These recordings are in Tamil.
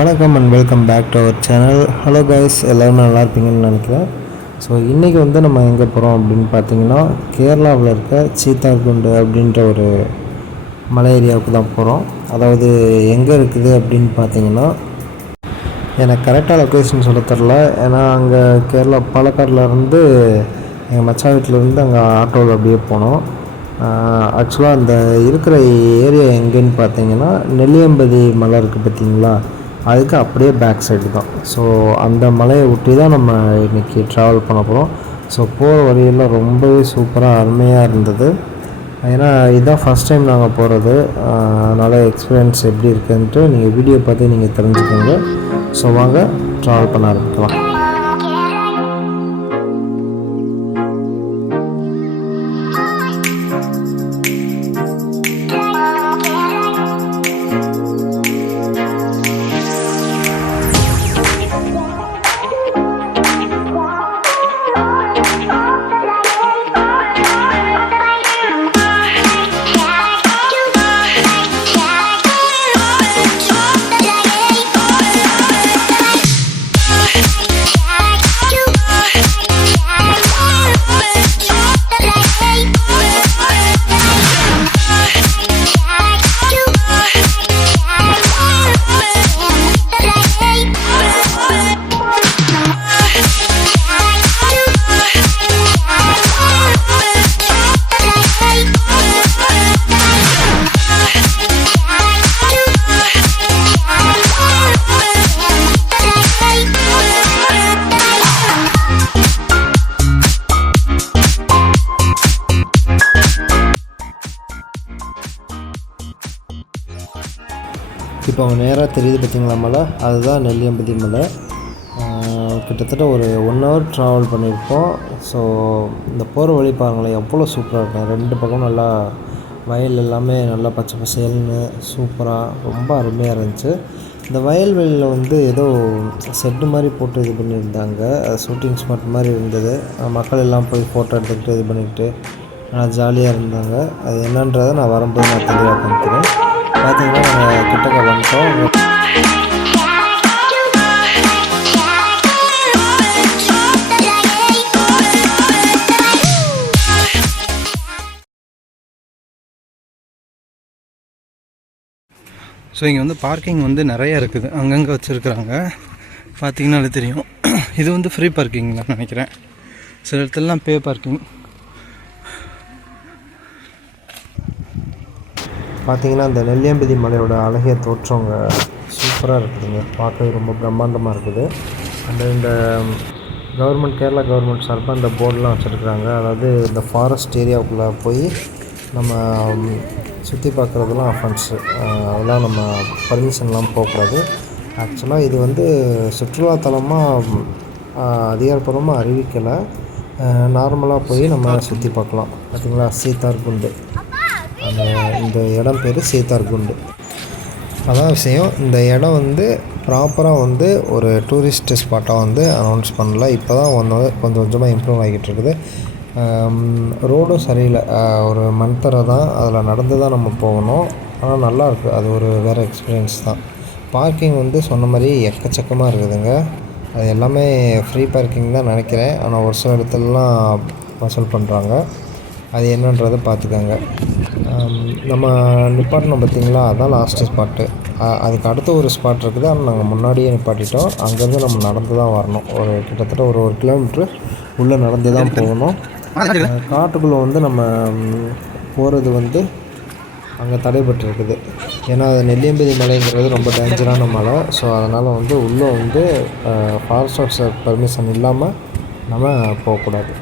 வணக்கம் and welcome back to our channel. Hello guys, எல்லோரும் நல்லா இருப்பீங்கன்னு நினைக்கிறேன். ஸோ இன்றைக்கி நம்ம எங்கே போகிறோம் அப்படின்னு பார்த்தீங்கன்னா, கேரளாவில் இருக்க சீத்தார்குண்டு அப்படின்ற ஒரு மலை ஏரியாவுக்கு தான் போகிறோம். அதாவது எங்கே இருக்குது அப்படின்னு பார்த்தீங்கன்னா, எனக்கு கரெக்டாக லொக்கேஷன் சொல்ல தெரில. ஏன்னா அங்கே கேரளா பாலக்காடுலேருந்து எங்கள் மச்சான் வீட்டிலேருந்து அங்கே ஆட்டோவில் அப்படியே போனோம். ஆக்சுவலாக அந்த இருக்கிற ஏரியா எங்கேன்னு பார்த்தீங்கன்னா, நெல்லியம்பதி மலை இருக்குது பார்த்தீங்களா, அதுக்கு அப்படியே பேக் சைடு தான். ஸோ அந்த மலையை ஒட்டி தான் நம்ம இன்றைக்கி ட்ராவல் பண்ண போகிறோம். ஸோ போகிற வழியெல்லாம் ரொம்பவே சூப்பராக அருமையாக இருந்தது. ஏன்னா இதுதான் ஃபஸ்ட் டைம் நாங்கள் போகிறது. அதனால் எக்ஸ்பீரியன்ஸ் எப்படி இருக்குன்ட்டு நீங்கள் வீடியோ பார்த்து நீங்கள் தெரிஞ்சுக்கோங்க. ஸோ வாங்க ட்ராவல் பண்ண ஆரம்பிக்கலாம். இப்போ அவங்க நேராக தெரியுது பார்த்திங்களா மலை, அதுதான் நெல்லியம்பதி மலை. கிட்டத்தட்ட ஒரு 1 ஹவர் ட்ராவல் பண்ணியிருப்போம். ஸோ இந்த போகிற வழி பாருங்களேன், எவ்வளோ சூப்பராக இருக்கும். 2 பக்கம் நல்லா வயல் எல்லாமே நல்லா பச்சை பசேல்னு சூப்பராக ரொம்ப அருமையாக இருந்துச்சு. இந்த வயல்வெளியில் ஏதோ செட்டு மாதிரி போட்டு இது பண்ணியிருந்தாங்க. ஷூட்டிங் ஸ்பாட் மாதிரி இருந்தது. மக்கள் எல்லாம் போய் ஃபோட்டோ எடுத்துக்கிட்டு இது பண்ணிக்கிட்டு நல்லா ஜாலியாக இருந்தாங்க. அது என்னன்றதை நான் வரும்போது நான் தெளிவாக காமிக்கிறேன். பார்த்தீங்கன்னா நாங்கள் கிட்டக்க வந்துட்டோம். ஸோ இங்கே பார்க்கிங் நிறையா இருக்குது, அங்கங்கே வச்சுருக்குறாங்க. பார்த்தீங்கன்னாலே தெரியும். இது ஃப்ரீ பார்க்கிங் தான் நினைக்கிறேன். சில இடத்துலலாம் பே பார்க்கிங். பார்த்திங்கன்னா இந்த நெல்லியம்பதி மலையோட அழகிய தோற்றங்க சூப்பராக இருக்குதுங்க. பார்க்கவே ரொம்ப பிரம்மாண்டமாக இருக்குது. அண்ட் இந்த கேரளா கவர்மெண்ட் சார்பாக இந்த போர்டெலாம் வச்சுருக்குறாங்க. அதாவது இந்த ஃபாரஸ்ட் ஏரியாவுக்குள்ளே போய் நம்ம சுற்றி பார்க்குறதுலாம் அஃபென்ஸு. அதெல்லாம் நம்ம பர்மிஷன்லாம் போகக்கூடாது. ஆக்சுவலாக இது சுற்றுலாத்தலமாக அதிகாரப்பூர்வமாக அறிவிக்கலை. நார்மலாக போய் நம்ம சுற்றி பார்க்கலாம். பார்த்திங்களா, சீத்தார்குண்டு. இந்த இடம் பேர் சீத்தார்குண்டு. அதான் விஷயம். இந்த இடம் ப்ராப்பராக ஒரு டூரிஸ்ட் ஸ்பாட்டாக அனௌன்ஸ் பண்ணல. இப்போ தான் கொஞ்சம் கொஞ்சமாக இம்ப்ரூவ் ஆகிக்கிட்டு இருக்குது. ரோடும் சரியில்லை. ஒரு மண்தரை தான், அதில் நடந்து தான் நம்ம போகணும். ஆனால் நல்லாயிருக்கு. அது ஒரு வேறு எக்ஸ்பீரியன்ஸ் தான். பார்க்கிங் சொன்ன மாதிரி எக்கச்சக்கமாக இருக்குதுங்க. அது எல்லாமே ஃப்ரீ பார்க்கிங் தான் நினைக்கிறேன். ஆனால் ஒரு சில இடத்துலலாம் வசூல் பண்ணுறாங்க. அது என்னன்றதை பார்த்துக்கோங்க. நம்ம நிப்பாட்டணும் பார்த்திங்களா, அதுதான் லாஸ்ட்டு ஸ்பாட்டு. அதுக்கு அடுத்த ஒரு ஸ்பாட் இருக்குது. ஆனால் நாங்கள் முன்னாடியே நிப்பாட்டிட்டோம். அங்கேருந்து நம்ம நடந்து தான் வரணும். கிட்டத்தட்ட ஒரு கிலோமீட்ரு உள்ளே நடந்து தான் போகணும். காட்டுக்குள்ளே நம்ம போகிறது அங்கே தடைப்பட்டிருக்குது. ஏன்னா அது நெல்லியம்பதி மலைங்கிறது ரொம்ப டேஞ்சரான மலை. ஸோ அதனால் உள்ளே ஃபாரஸ்ட் ஆஃபீஸர் பர்மிஷன் இல்லாமல் நம்ம போகக்கூடாது.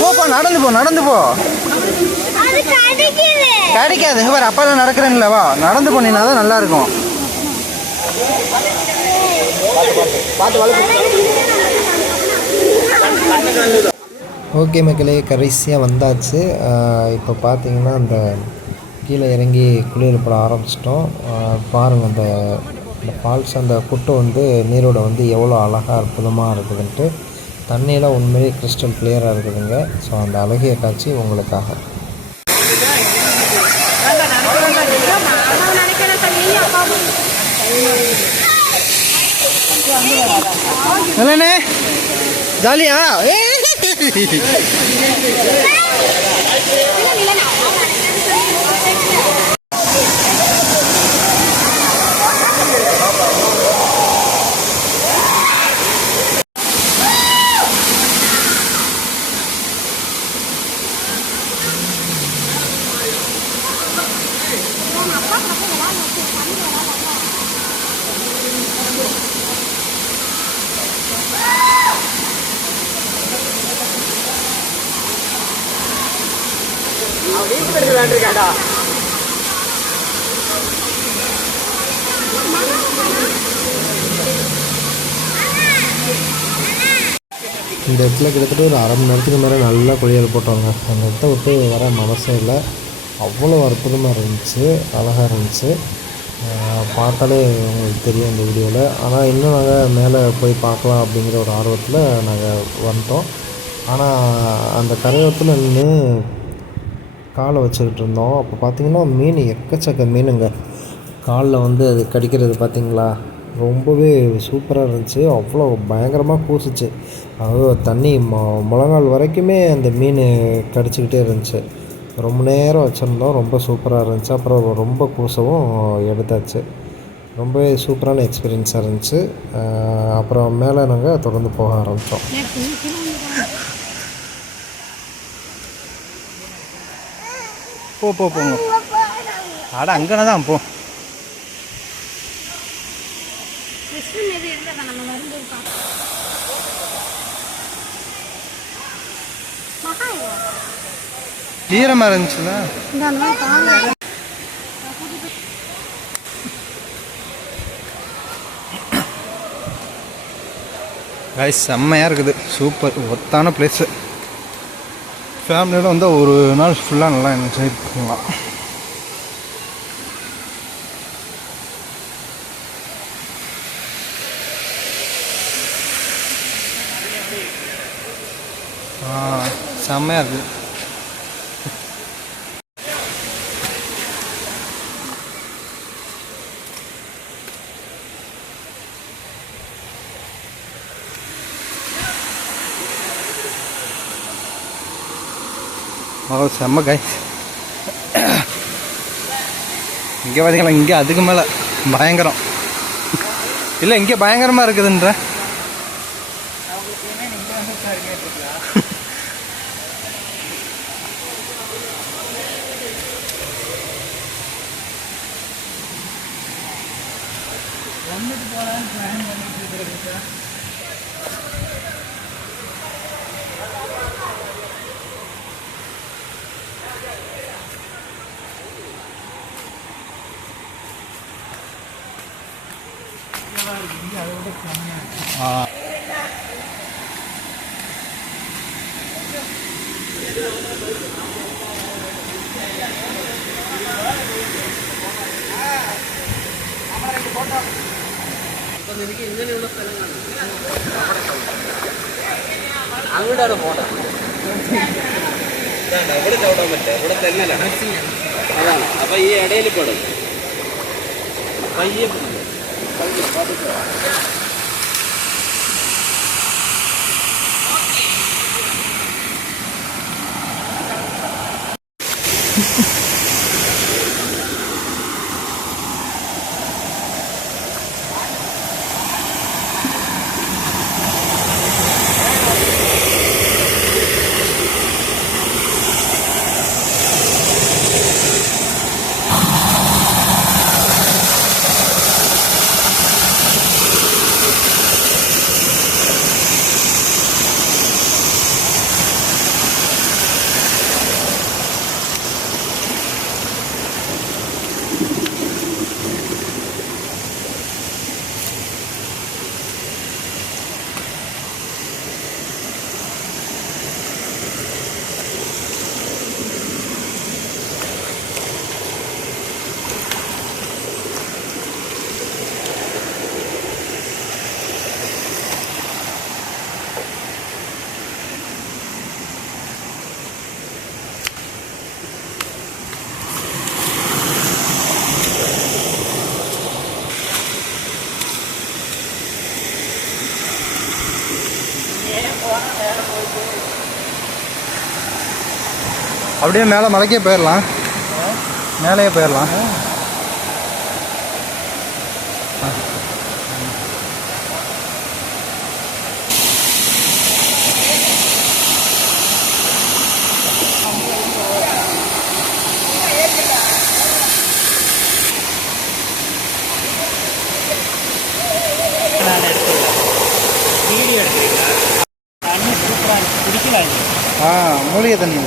போப்பா, நடந்து போ. கிடைக்காது பாரு, அப்பா தான் நடக்கிறேன்ல, வா நடந்து போனீங்கன்னா தான் நல்லா இருக்கும். ஓகே மக்களே, கடைசியாக வந்தாச்சு. இப்போ பார்த்தீங்கன்னா அந்த கீழே இறங்கி குளியல் போட ஆரம்பிச்சிட்டோம். பாருங்கள் அந்த ஃபால்ஸ், அந்த குட்டை வந்து நீரோட வந்து எவ்வளோ அழகாக அற்புதமாக இருக்குதுன்ட்டு. தண்ணியெல்லாம் உண்மையிலே கிறிஸ்டல் கிளியராக இருக்குதுங்க. ஸோ அந்த அழகிய காட்சி உங்களுக்காக. இல்லைண்ணே ஜாலியா? இந்த இடத்துல கிட்டத்தட்ட ஒரு அரை மணி நேரத்துக்கு மேலே நல்லா குளியல் போட்டோங்க. அந்த இடத்த விட்டு வர மனசே இல்லை. அவ்வளோ அற்புதமாக இருந்துச்சு, அழகாக இருந்துச்சு. பார்த்தாலே உங்களுக்கு தெரியும் இந்த வீடியோவில். ஆனால் இன்னும் நாங்கள் மேலே போய் பார்க்கலாம் அப்படிங்கிற ஒரு ஆர்வத்தில் நாங்கள் வந்துட்டோம். ஆனால் அந்த கரையோரத்தில் நின்று காலை வச்சுக்கிட்டு இருந்தோம். அப்போ பார்த்திங்கன்னா மீன், எக்கச்சக்க மீனுங்க. காலில் வந்து அது கடிக்கிறது பார்த்திங்களா, ரொம்பவே சூப்பராக இருந்துச்சு. அவ்வளோ பயங்கரமாக கூசிச்சு. அதாவது தண்ணி முழங்கால் வரைக்குமே அந்த மீன் கடிச்சிக்கிட்டே இருந்துச்சு. ரொம்ப நேரம் வச்சுருந்தோம். ரொம்ப சூப்பராக இருந்துச்சு. அப்புறம் ரொம்ப கூசவும் எடுத்தாச்சு. ரொம்பவே சூப்பரான எக்ஸ்பீரியன்ஸாக இருந்துச்சு. அப்புறம் மேலே நாங்கள் தொடர்ந்து போக ஆரம்பித்தோம். போங்க. அட அங்கன தான் போ. ஈரமாக இருந்துச்சுல. கைஸ் செம்மையாக இருக்குது, சூப்பர் ஒத்தான பிளேஸு. ஃபேமிலியோட வந்தால் ஒரு நாள் ஃபுல்லாக நல்லா என்ஜாய் பண்ணலாம். செம்மையாக இருக்குது. செம்ம காய். இங்கே பார்த்தீங்களா, இங்கே அதுக்கு மேலே பயங்கரம் இல்லை, இங்கே பயங்கரமாக இருக்குதுன்ற. അങ്ങോട്ടാണ് പോട്ടെ. ഇവിടെ ചവിടാൻ പറ്റുക, ഇവിടെ തന്നെ അതാണ്. അപ്പൊ ഈ ഇടയിൽ പെടും. പയ്യെ அப்படியே மேலே மலைக்கே போயிடலாம், மேலேயே போயிடலாம். மூலிகை தண்ணி.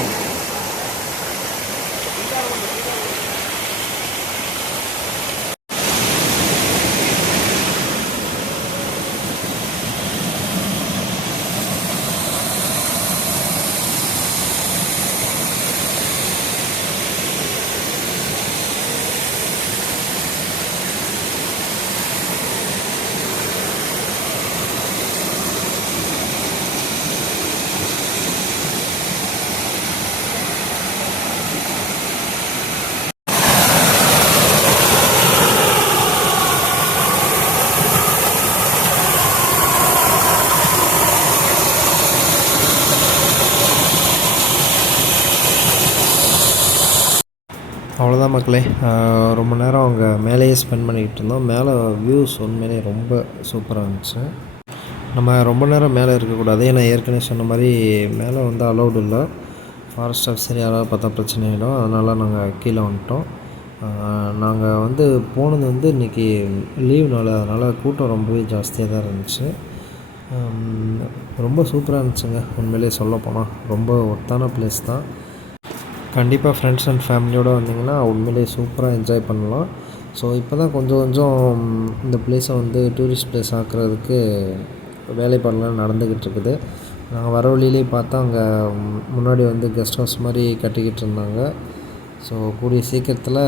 அவ்வளோதான் மக்களே. ரொம்ப நேரம் அவங்க மேலேயே ஸ்பெண்ட் பண்ணிக்கிட்டு இருந்தோம். மேலே வியூஸ் உண்மையிலே ரொம்ப சூப்பராக இருந்துச்சு. நம்ம ரொம்ப நேரம் மேலே இருக்கக்கூடாது, ஏன்னா ஏற்கனவே சொன்ன மாதிரி மேலே வந்து அலௌடு இல்லை. ஃபாரஸ்ட் ஆஃபீஸர் யாராவது பார்த்தா பிரச்சனை ஆகிடும். அதனால் நாங்கள் கீழே வந்துட்டோம். நாங்கள் வந்து போனது வந்து இன்றைக்கி லீவ் நாள், அதனால் கூட்டம் ரொம்பவே ஜாஸ்தியாக தான் இருந்துச்சு. ரொம்ப சூப்பராக இருந்துச்சுங்க உண்மையிலே சொல்லப்போனால். ரொம்ப ஒர்த்தான பிளேஸ் தான். கண்டிப்பாக ஃப்ரெண்ட்ஸ் அண்ட் ஃபேமிலியோடு வந்தீங்கன்னா உண்மையிலே சூப்பராக என்ஜாய் பண்ணலாம். ஸோ இப்போ தான் கொஞ்சம் கொஞ்சம் இந்த பிளேஸை வந்து டூரிஸ்ட் பிளேஸ் ஆக்குறதுக்கு வேலைப்பாடுலாம் நடந்துக்கிட்டு இருக்குது. நாங்கள் வர வழியிலே பார்த்தா அங்கே முன்னாடி வந்து கெஸ்ட் ஹவுஸ் மாதிரி கட்டிக்கிட்டு இருந்தாங்க. ஸோ கூடிய சீக்கிரத்தில்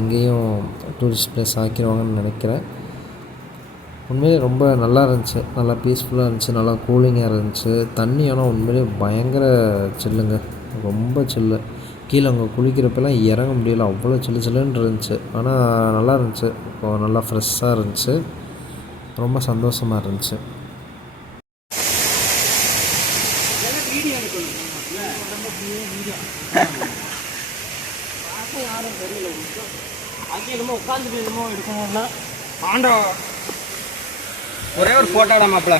இங்கேயும் டூரிஸ்ட் பிளேஸ் ஆக்கிடுவாங்கன்னு நினைக்கிறேன். உண்மையிலே ரொம்ப நல்லா இருந்துச்சு, நல்லா பீஸ்ஃபுல்லாக இருந்துச்சு, நல்லா கூலிங்காக இருந்துச்சு. தண்ணி ஆனால் உண்மையிலே பயங்கர சில்லுங்க, ரொம்ப சில்லு. கீழே அங்கே குளிக்கிறப்பெல்லாம் இறங்க முடியல, அவ்வளோ சில்லு சில்லுன்னு இருந்துச்சு. ஆனால் நல்லா இருந்துச்சு, இப்போது நல்லா ஃப்ரெஷ்ஷாக இருந்துச்சு, ரொம்ப சந்தோஷமாக இருந்துச்சு. ஒரே ஒரு ஃபோட்டோட மாப்பிள்ள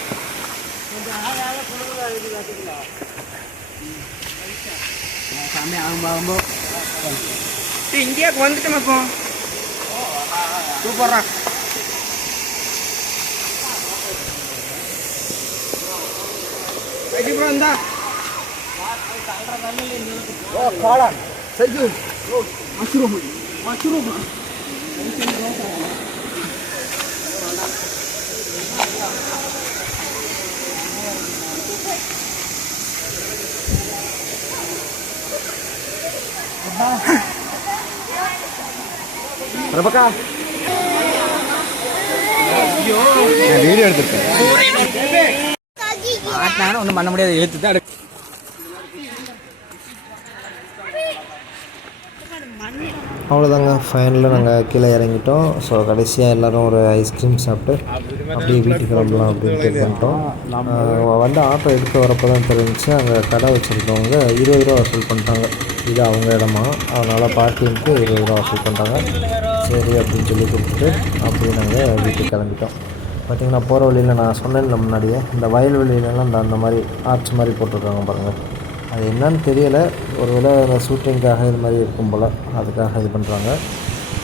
இந்தியாவுக்கு வந்துட்டோம். அப்போ சூப்பரா இருந்தா மஷ்ரூம் மஷ்ரூம் பிரபக்கா வீடியோ எடுத்துருக்கேன். ஒன்றும் பண்ண முடியாது, எழுத்து தான் எடுக்க. அவ்வளோதாங்க, ஃபைனலில் நாங்கள் கீழே இறங்கிட்டோம். ஸோ கடைசியாக எல்லோரும் ஒரு ஐஸ்கிரீம் சாப்பிட்டு அப்படியே வீட்டுக்கு கிளம்பலாம் அப்படின்ட்டு பண்ணிட்டோம். வந்து ஆட்டோ எடுக்க வரப்போ தான் தெரிஞ்சிச்சு, அங்கே கடை வச்சுருக்கவங்க 20 ரூபா வசூல் பண்ணிட்டாங்க. இது அவங்க இடமா, அதனால் பார்க்கிங்க்கு 20 ரூபா வசூல் பண்ணிட்டாங்க. சரி அப்படின்னு சொல்லி கொடுத்துட்டு அப்படியே நாங்கள் வீட்டுக்கு கிளம்பிட்டோம். பார்த்திங்கன்னா போகிற வழியில் நான் சொன்னேன்ல முன்னாடியே, இந்த வயல்வெளியிலலாம் அந்த மாதிரி ஆர்ச் மாதிரி போட்டிருக்காங்க பாருங்கள். அது என்னன்னு தெரியலை, ஒரு வேளை ஷூட்டிங்காக இது மாதிரி இருக்கும் போல், அதுக்காக இது பண்ணுறாங்க.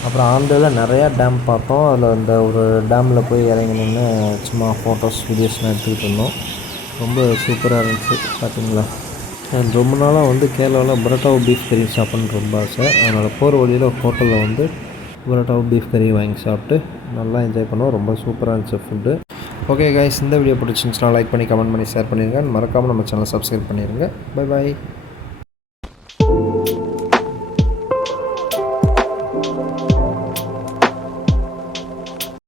அப்புறம் ஆந்திராவில் நிறையா டேம் பார்த்தோம். அதில் இந்த ஒரு டேமில் போய் இறங்கி நின்று சும்மா ஃபோட்டோஸ் வீடியோஸ்லாம் எடுத்துக்கிட்டு இருந்தோம். ரொம்ப சூப்பராக இருந்துச்சு பார்த்திங்களா. ரொம்ப நாளாக வந்து கேரளாவில் பரோட்டாவோ பீஃப் கறி சாப்பிட்ணுன்னு ரொம்ப ஆசை. அதனால் போகிற வழியில் ஒரு ஹோட்டலில் வந்து பரோட்டாவோ பீஃப் கறி வாங்கி சாப்பிட்டு நல்லா என்ஜாய் பண்ணோம். ரொம்ப சூப்பராக இருந்துச்சு ஃபுட்டு. ஓகே கைஸ், இந்த வீடியோ பிடிச்சிருந்துச்சுன்னா லைக் பண்ணி கமெண்ட் பண்ணி ஷேர் பண்ணிடுங்க. மறக்காமல் நம்ம சேனலை சப்ஸ்கிரைப் பண்ணிடுங்க. Bye bye.